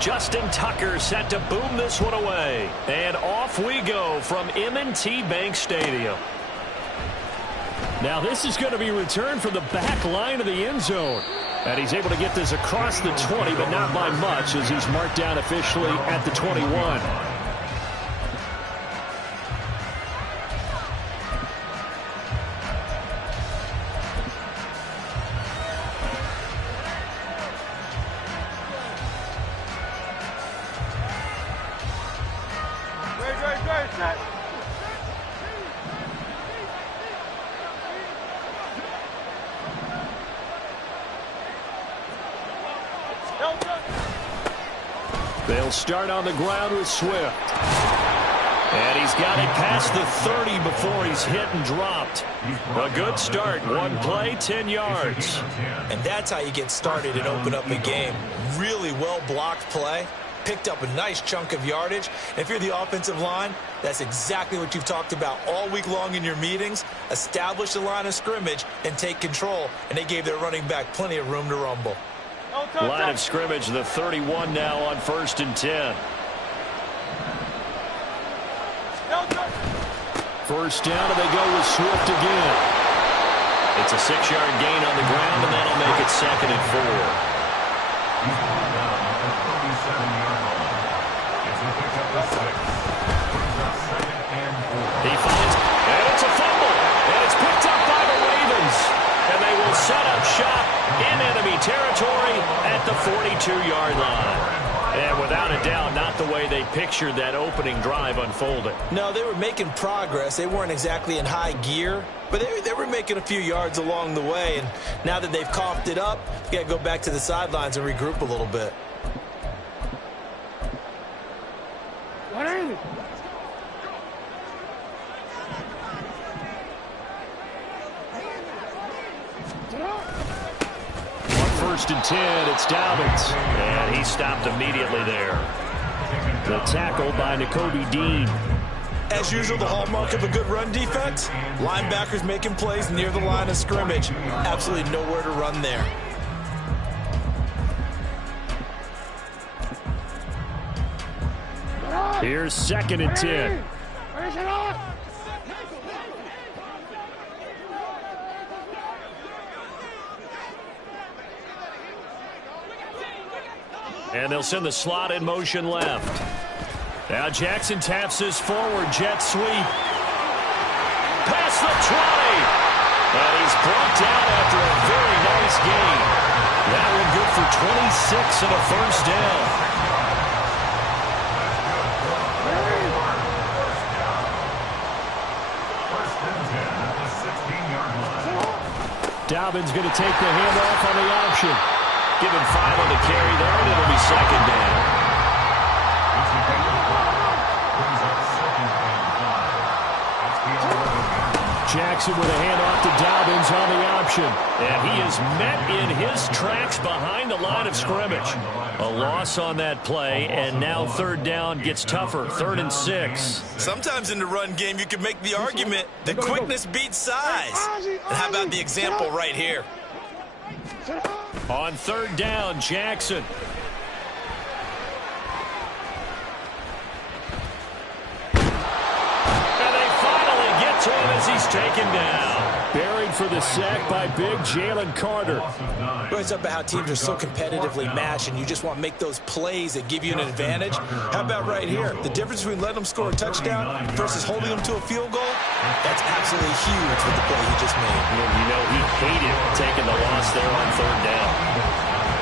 Justin Tucker set to boom this one away. And off we go from M&T Bank Stadium. Now this is going to be returned from the back line of the end zone. And he's able to get this across the 20, but not by much as he's marked down officially at the 21. They'll start on the ground with Swift. And he's got it past the 30 before he's hit and dropped. A good start. One play, 10 yards. And that's how you get started and open up a game. Really well-blocked play. Picked up a nice chunk of yardage. And if you're the offensive line, that's exactly what you've talked about all week long in your meetings. Establish the line of scrimmage and take control. And they gave their running back plenty of room to rumble. Line of scrimmage, the 31 now on 1st and 10. First down, and they go with Swift again. It's a 6-yard gain on the ground, and that'll make it 2nd and 4. He finds, and it's a fumble, and it's picked up by the Ravens. And they will set up shop in enemy territory at the 42-yard line. And without a doubt, not the way they pictured that opening drive unfolding. No, they were making progress. They weren't exactly in high gear, but they were making a few yards along the way. And now that they've coughed it up, you got to go back to the sidelines and regroup a little bit. What is it? 1st and 10, it's Dobbins. And he stopped immediately there. The tackle by Nakobe Dean. As usual, the hallmark of a good run defense, linebackers making plays near the line of scrimmage. Absolutely nowhere to run there. Here's 2nd and 10. And they'll send the slot in motion left. Now Jackson taps his forward jet sweep. Past the 20. And he's brought down after a very nice gain. That one good for 26 and a first down. Dobbins going to take the handoff on the option. Give him 5 on the carry there, and it'll be 2nd down. Jackson with a handoff to Dobbins on the option. And he is met in his tracks behind the line of scrimmage. A loss on that play, and now 3rd down gets tougher. 3rd and 6. Sometimes in the run game, you can make the argument that quickness beats size. And how about the example right here? On 3rd down, Jackson. And they finally get to him as he's taken down. Buried for the sack by big Jalen Carter. It's up about how teams are so competitively matched, and you just want to make those plays that give you an advantage. How about right here? The difference between letting them score a touchdown versus holding them to a field goal, that's absolutely huge with the play he just made. You know, he hated taking the loss there on 3rd down.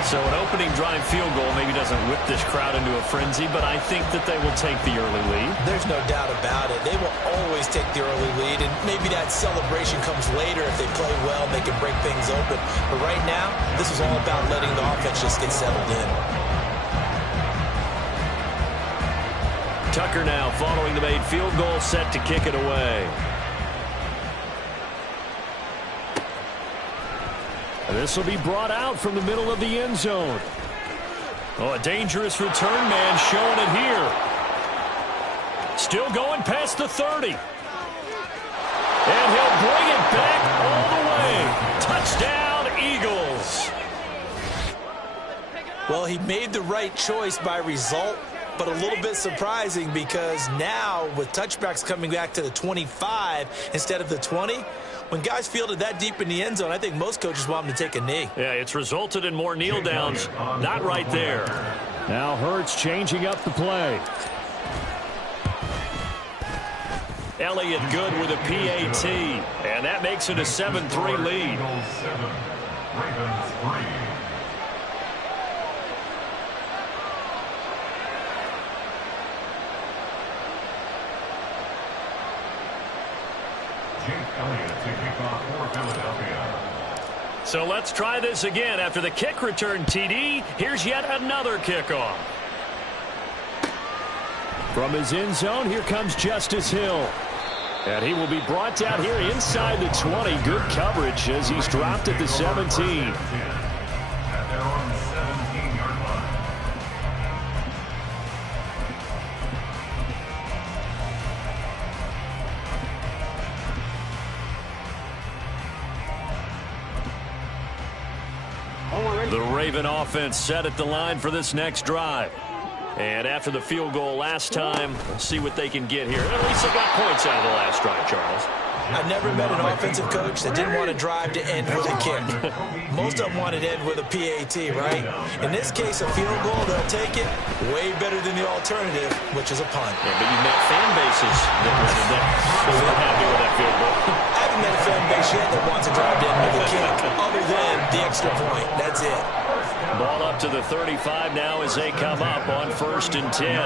So an opening drive field goal maybe doesn't whip this crowd into a frenzy, but I think that they will take the early lead. There's no doubt about it. They will always take the early lead, and maybe that celebration comes later if they play well and they can break things open. But right now, this is all about letting the offense just get settled in. Tucker now following the made field goal, set to kick it away. This will be brought out from the middle of the end zone. Oh, a dangerous return man showing it here. Still going past the 30. And he'll bring it back all the way. Touchdown, Eagles. Well, he made the right choice by result, but a little bit surprising because now with touchbacks coming back to the 25 instead of the 20, when guys fielded that deep in the end zone, I think most coaches want them to take a knee. Yeah, it's resulted in more kneel downs. Not right there. Now Hurts changing up the play. Elliott good with a PAT, and that makes it a 7-3 lead. So let's try this again. After the kick return TD, here's yet another kickoff. From his end zone, here comes Justice Hill. And he will be brought down here inside the 20. Good coverage as he's dropped at the 17. The Raven offense set at the line for this next drive. And after the field goal last time, let's see what they can get here. At least they got points out of the last drive, Charles. I've never met an offensive coach that didn't want to drive to end with a kick. Most of them wanted to end with a PAT, right? In this case, a field goal, they'll take it way better than the alternative, which is a punt. Yeah, but you've met fan bases that weren't happy with that field goal. I haven't met a fan base yet that wants to drive to end with a kick, other than the extra point. That's it. Ball up to the 35 now as they come up on 1st and 10.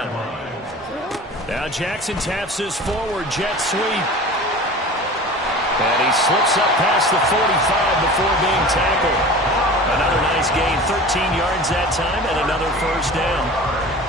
Now Jackson taps his forward jet sweep. And he slips up past the 45 before being tackled. Another nice gain, 13 yards that time, and another first down.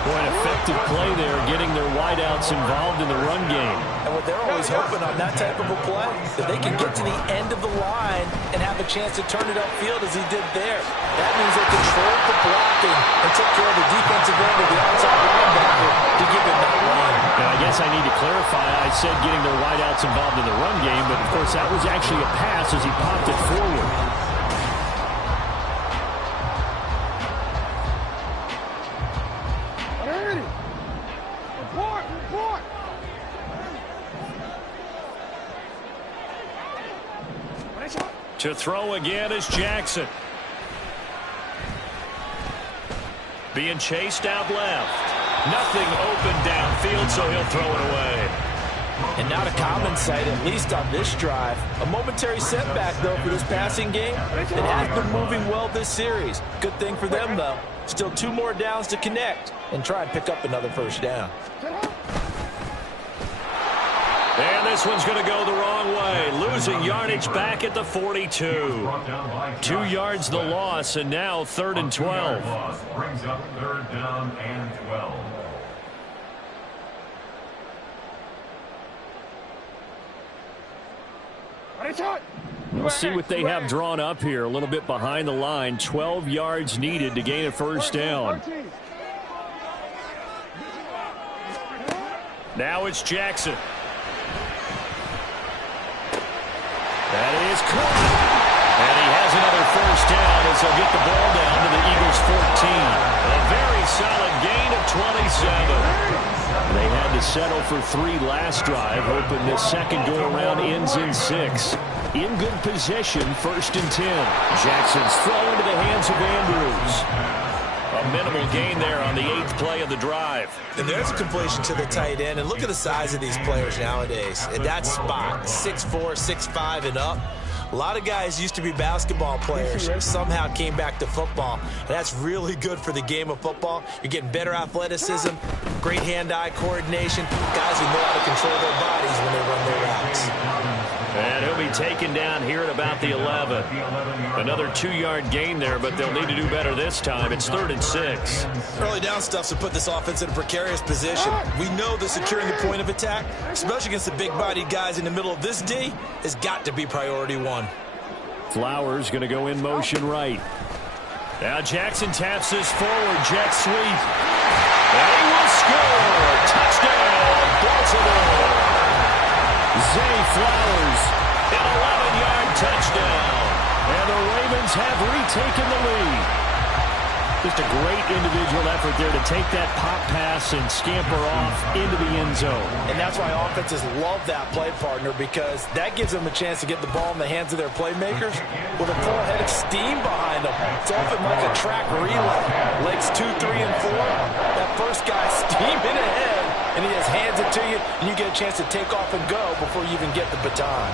Boy, an effective play there, getting their wideouts involved in the run game. And what they're always hoping on that type of a play, that they can get to the end of the line and have a chance to turn it upfield as he did there. That means they controlled the blocking and took care of the defensive end of the outside linebacker to give him that run. Now, I guess I need to clarify. I said getting their wideouts involved in the run game, but of course that was actually a pass as he popped it forward. To throw again is Jackson. Being chased out left. Nothing open downfield, so he'll throw it away. And not a common sight, at least on this drive. A momentary setback, though, for this passing game. It has been moving well this series. Good thing for them, though. Still 2 more downs to connect and try and pick up another first down. And this one's going to go the wrong way. Losing yardage back at the 42. 2 yards the loss, and now 3rd and 12. Brings up 3rd down and 12. We'll see what they have drawn up here. A little bit behind the line. 12 yards needed to gain a first down. Now it's Jackson. That is caught. And he has another first down as they'll get the ball down to the Eagles' 14. A very solid gain of 27. They had to settle for 3 last drive, hoping this second go-around ends in 6. In good position, 1st and 10. Jackson's throw into the hands of Andrews. A minimal gain there on the 8th play of the drive. And there's a completion to the tight end. And look at the size of these players nowadays. At that spot, 6'4", 6'5", and up. A lot of guys used to be basketball players, somehow came back to football. And that's really good for the game of football. You're getting better athleticism, great hand-eye coordination, guys who know how to control their bodies when they run their routes. And he'll be taken down here at about the 11. Another 2-yard gain there, but they'll need to do better this time. It's 3rd and 6. Early down stuff's to put this offense in a precarious position. We know that securing the point of attack, especially against the big-bodied guys in the middle of this D, has got to be priority 1. Flowers going to go in motion right. Now Jackson taps this forward, jet sweep. And he will score. Touchdown, Baltimore. Flowers. An 11-yard touchdown. And the Ravens have retaken the lead. Just a great individual effort there to take that pop pass and scamper off into the end zone. And that's why offenses love that play, partner, because that gives them a chance to get the ball in the hands of their playmakers with a full head of steam behind them. It's often like a track relay. Legs 2, 3, and 4. That first guy steaming ahead, and he just hands it to you, and you get a chance to take off and go before you even get the baton.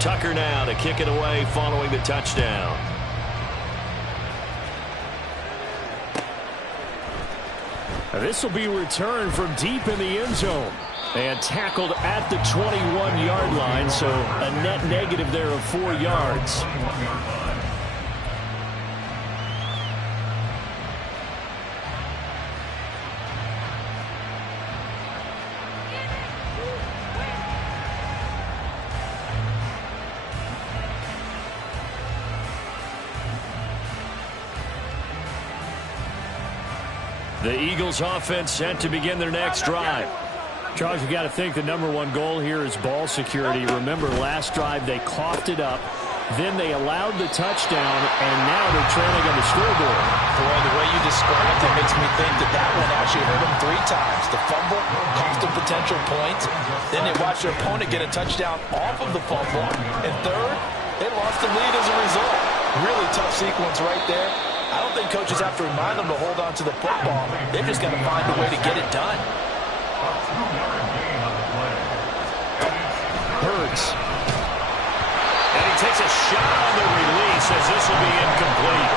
Tucker now to kick it away following the touchdown. This will be returned from deep in the end zone and tackled at the 21-yard line, so a net negative there of 4 yards. The Eagles offense set to begin their next drive. Charles, you got to think the #1 goal here is ball security. Remember, last drive they coughed it up, then they allowed the touchdown, and now they're trailing on the scoreboard. Boy, the way you described it makes me think that one actually hurt them 3 times. The fumble cost them potential points. Then they watched their opponent get a touchdown off of the fumble. And third, they lost the lead as a result. Really tough sequence right there. I don't think coaches have to remind them to hold on to the football. They've just got to find a way to get it done. Hurts. And he takes a shot on the release as this will be incomplete.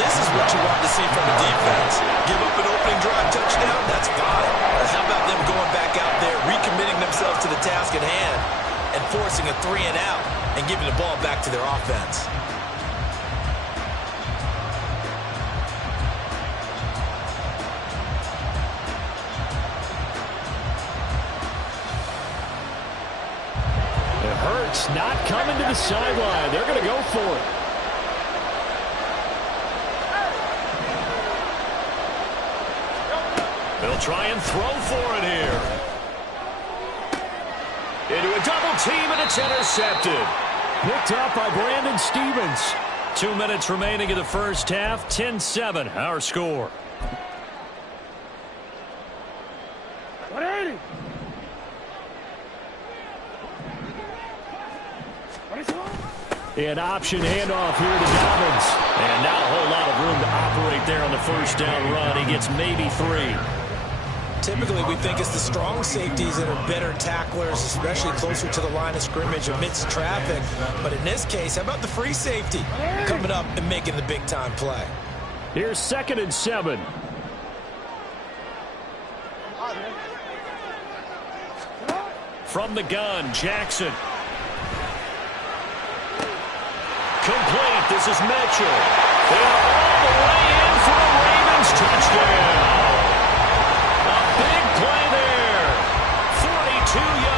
This is what you want to see from a defense. Give up an opening drive touchdown, that's fine. But how about them going back out there, recommitting themselves to the task at hand, and forcing a 3 and out, and giving the ball back to their offense. Hurts not coming to the sideline. They're going to go for it. They'll try and throw for it here. Into a double team, and it's intercepted. Picked up by Brandon Stevens. 2 minutes remaining in the first half. 10-7, our score. An option handoff here to Dobbins. And not a whole lot of room to operate there on the first down run. He gets maybe 3. Typically, we think it's the strong safeties that are better tacklers, especially closer to the line of scrimmage amidst traffic. But in this case, how about the free safety coming up and making the big-time play? Here's 2nd and 7. From the gun, Jackson. Complete. This is Mitchell. And all the way in for a Ravens touchdown.